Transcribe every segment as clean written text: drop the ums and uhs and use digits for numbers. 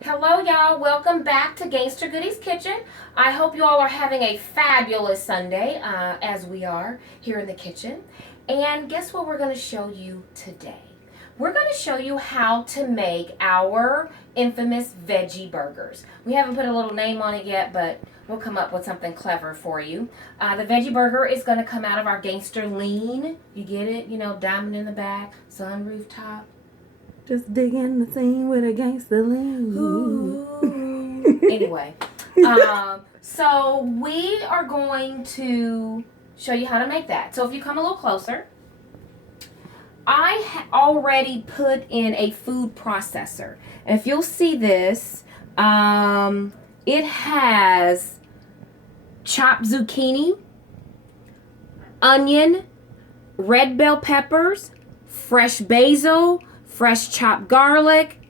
Hello, y'all. Welcome back to Gangster Goodies Kitchen. I hope you all are having a fabulous Sunday, as we are here in the kitchen. And guess what we're going to show you today? We're going to show you how to make our infamous veggie burgers. We haven't put a little name on it yet, but we'll come up with something clever for you. The veggie burger is going to come out of our Gangster Lean. You get it? You know, diamond in the back, sunroof top. Just digging the scene with a gangster lean. Anyway, so we are going to show you how to make that. So if you come a little closer, I already put in a food processor. And if you'll see this, it has chopped zucchini, onion, red bell peppers, fresh basil, fresh chopped garlic,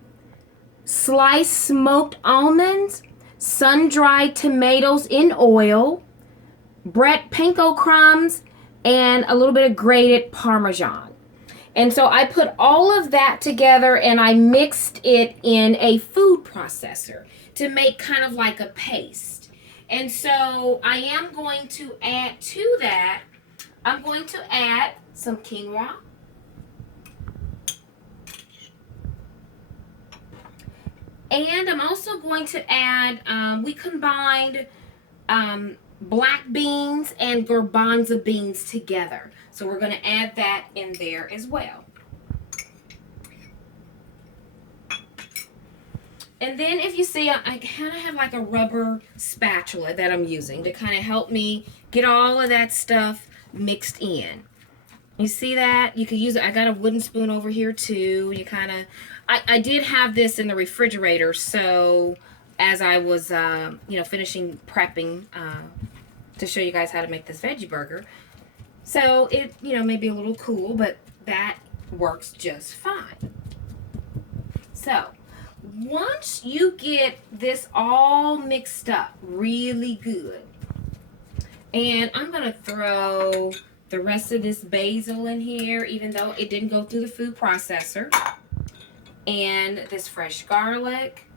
sliced smoked almonds, sun-dried tomatoes in oil, panko crumbs, and a little bit of grated Parmesan. And so I put all of that together and I mixed it in a food processor to make kind of like a paste. And so I am going to add to that, I'm going to add some quinoa. And I'm also going to add, we combined black beans and garbanzo beans together. So we're going to add that in there as well. And then if you see, I kind of have like a rubber spatula that I'm using to kind of help me get all of that stuff mixed in. You see that? You could use it. I got a wooden spoon over here too. You kind of, I did have this in the refrigerator, so as I was, finishing prepping to show you guys how to make this veggie burger. So it, may be a little cool, but that works just fine. So once you get this all mixed up really good, and I'm going to throw the rest of this basil in here, even though it didn't go through the food processor. And this fresh garlic.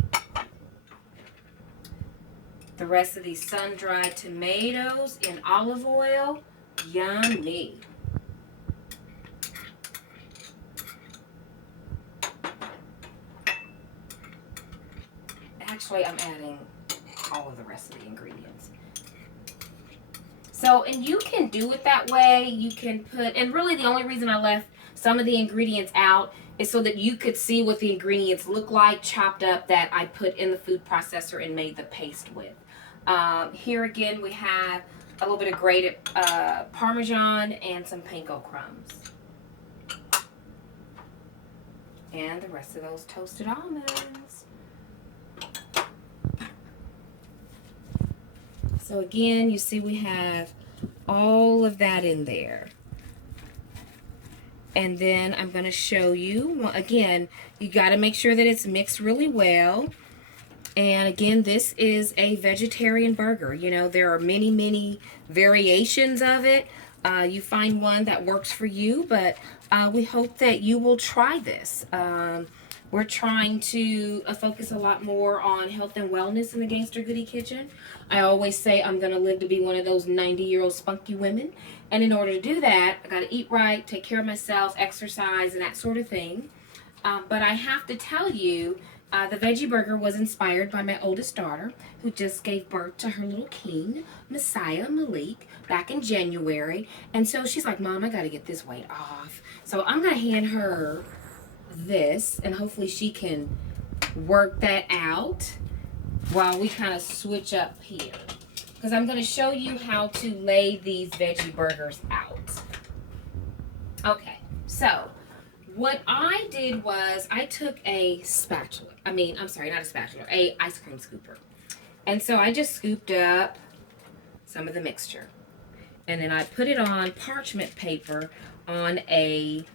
The rest of these sun-dried tomatoes in olive oil. Yummy. Actually, I'm adding all of the rest of the ingredients. So, and you can do it that way. You can put, and really the only reason I left some of the ingredients out is so that you could see what the ingredients look like chopped up that I put in the food processor and made the paste with. Here again we have a little bit of grated Parmesan and some panko crumbs. And the rest of those toasted almonds. So again, you see we have all of that in there. And then I'm going to show you, again, you got to make sure that it's mixed really well. And again, this is a vegetarian burger. You know, there are many, many variations of it. You find one that works for you, but we hope that you will try this. We're trying to focus a lot more on health and wellness in the Gangster Goodie Kitchen. I always say I'm going to live to be one of those 90-year-old spunky women. And in order to do that, I got to eat right, take care of myself, exercise, and that sort of thing. But I have to tell you, the veggie burger was inspired by my oldest daughter, who just gave birth to her little king, Messiah Malik, back in January. And so she's like, Mom, I got to get this weight off. So I'm going to hand her this, and hopefully she can work that out while we kind of switch up here. Because I'm going to show you how to lay these veggie burgers out. Okay, so what I did was I took a spatula. Not a spatula, a ice cream scooper. And so I just scooped up some of the mixture. And then I put it on parchment paper on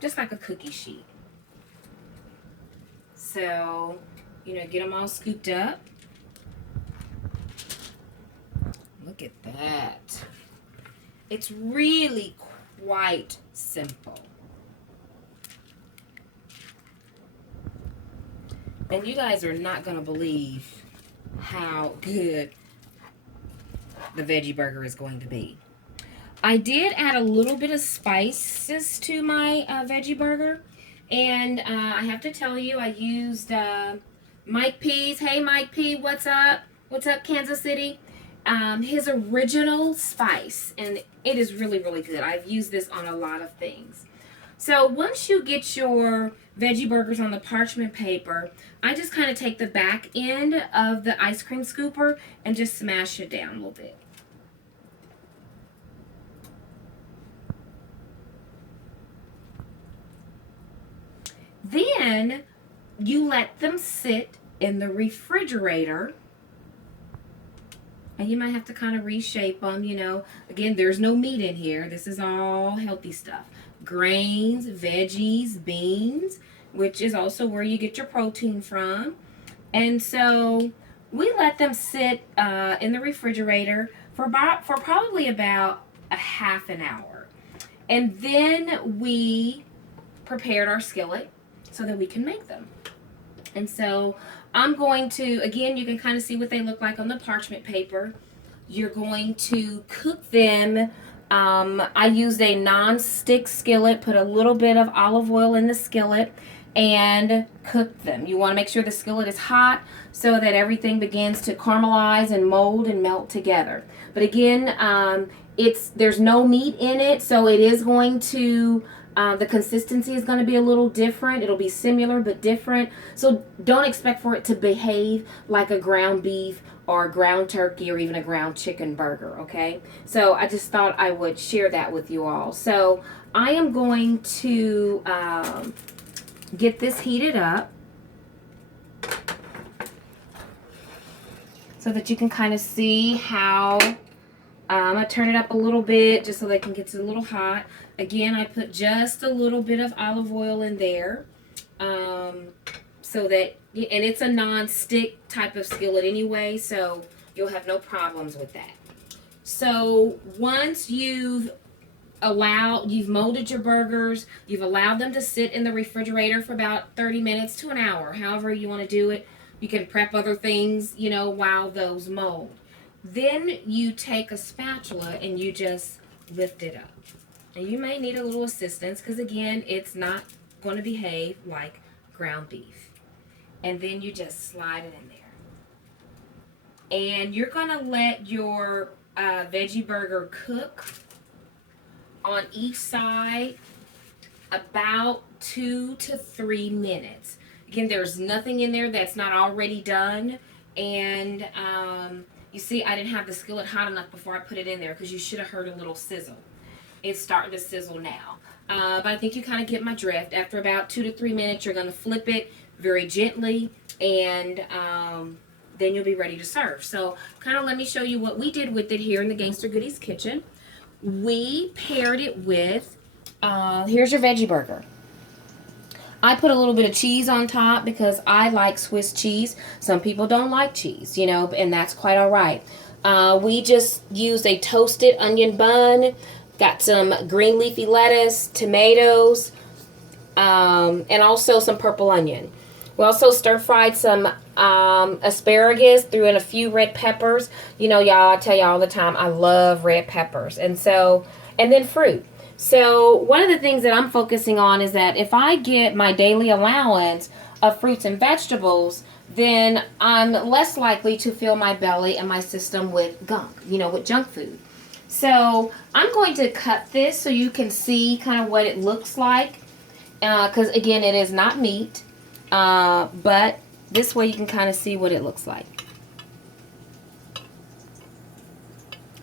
just like a cookie sheet. So, get them all scooped up. Look at that. It's really quite simple. And you guys are not going to believe how good the veggie burger is going to be. I did add a little bit of spices to my veggie burger. And I have to tell you, I used Mike P's. Hey, Mike P, what's up? What's up, Kansas City? His original spice. And it is really, really good. I've used this on a lot of things. So once you get your veggie burgers on the parchment paper, I just kind of take the back end of the ice cream scooper and just smash it down a little bit. Then you let them sit in the refrigerator. And you might have to kind of reshape them, you know. Again, there's no meat in here. This is all healthy stuff. Grains, veggies, beans, which is also where you get your protein from. And so we let them sit in the refrigerator for probably about a half an hour. And then we prepared our skillet so that we can make them. And so I'm going to, again, you can kind of see what they look like on the parchment paper. You're going to cook them. I used a non-stick skillet, put a little bit of olive oil in the skillet, and cook them. You want to make sure the skillet is hot so that everything begins to caramelize and mold and melt together. But again, there's no meat in it, so it is going to, the consistency is going to be a little different. It'll be similar but different. So don't expect for it to behave like a ground beef or a ground turkey or even a ground chicken burger, okay? So I just thought I would share that with you all. So I am going to get this heated up so that you can kind of see how I turn it up a little bit just so they can get a little hot. Again, I put just a little bit of olive oil in there so that, and it's a non-stick type of skillet anyway, so you'll have no problems with that. So once you've molded your burgers, you've allowed them to sit in the refrigerator for about 30 minutes to an hour, however you want to do it. You can prep other things, you know, while those mold. Then you take a spatula and you just lift it up. And you may need a little assistance because, again, it's not going to behave like ground beef. And then you just slide it in there. And you're going to let your veggie burger cook on each side about 2 to 3 minutes. Again, there's nothing in there that's not already done. And you see, I didn't have the skillet hot enough before I put it in there because you should have heard a little sizzle. It's starting to sizzle now. But I think you kind of get my drift. After about 2 to 3 minutes, you're going to flip it very gently, and then you'll be ready to serve. So kind of let me show you what we did with it here in the Gangster Goodies kitchen. We paired it with, here's your veggie burger. I put a little bit of cheese on top because I like Swiss cheese. Some people don't like cheese, you know, and that's quite all right. We just used a toasted onion bun, got some green leafy lettuce, tomatoes, and also some purple onion. We also stir-fried some asparagus, threw in a few red peppers. You know, y'all, I tell y'all all the time, I love red peppers. And then fruit. So one of the things that I'm focusing on is that if I get my daily allowance of fruits and vegetables, then I'm less likely to fill my belly and my system with gunk, you know, with junk food. So I'm going to cut this so you can see kind of what it looks like. Because, again, it is not meat. But this way you can kind of see what it looks like.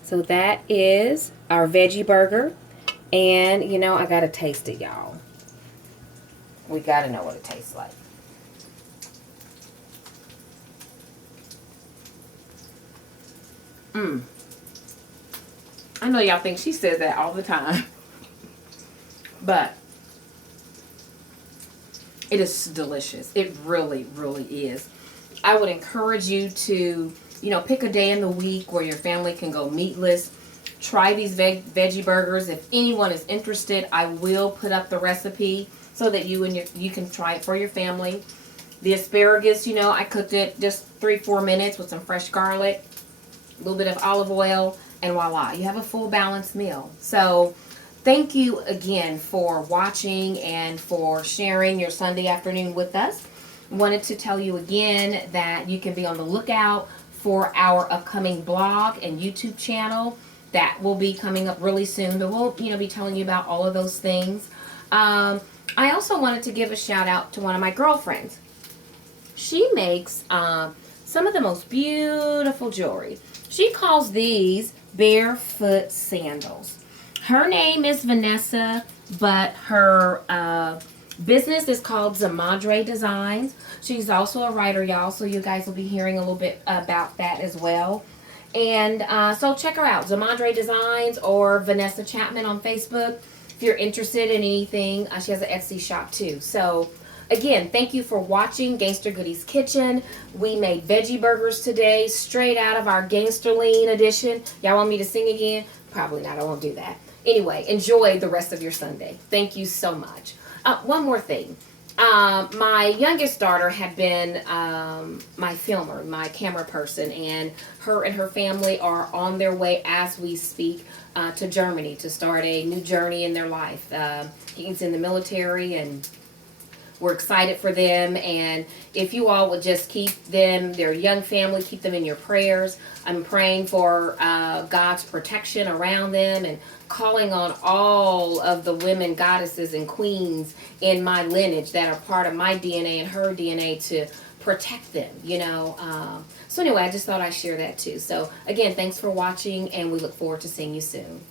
So that is our veggie burger. And, you know, I got to taste it, y'all. We got to know what it tastes like. I know y'all think she says that all the time. But it is delicious. It really, really is. I would encourage you to, you know, pick a day in the week where your family can go meatless. Try these veggie burgers. If anyone is interested, I will put up the recipe so that you can try it for your family. The asparagus, you know, I cooked it just 3-4 minutes with some fresh garlic, a little bit of olive oil, and voila, you have a full balanced meal. So thank you again for watching and for sharing your Sunday afternoon with us. Wanted to tell you again that you can be on the lookout for our upcoming blog and YouTube channel that will be coming up really soon, but we'll be telling you about all of those things. I also wanted to give a shout out to one of my girlfriends. She makes some of the most beautiful jewelry. She calls these barefoot sandals. Her name is Vanessa, but her business is called Zamadre Designs. She's also a writer, y'all, so you guys will be hearing a little bit about that as well. And so check her out, Zamadre Designs or Vanessa Chapman on Facebook. If you're interested in anything, she has an Etsy shop too. So again, thank you for watching Gangster Goodies Kitchen. We made veggie burgers today, straight out of our Gangster Lean edition. Y'all want me to sing again? Probably not, I won't do that. Anyway, enjoy the rest of your Sunday. Thank you so much. One more thing. My youngest daughter had been my filmer, my camera person, and her family are on their way as we speak to Germany to start a new journey in their life. He's in the military, and we're excited for them. And if you all would just keep them, their young family, keep them in your prayers. I'm praying for God's protection around them and calling on all of the women, goddesses, and queens in my lineage that are part of my DNA and her DNA to protect them, So anyway, I just thought I'd share that too. So again, thanks for watching, and we look forward to seeing you soon.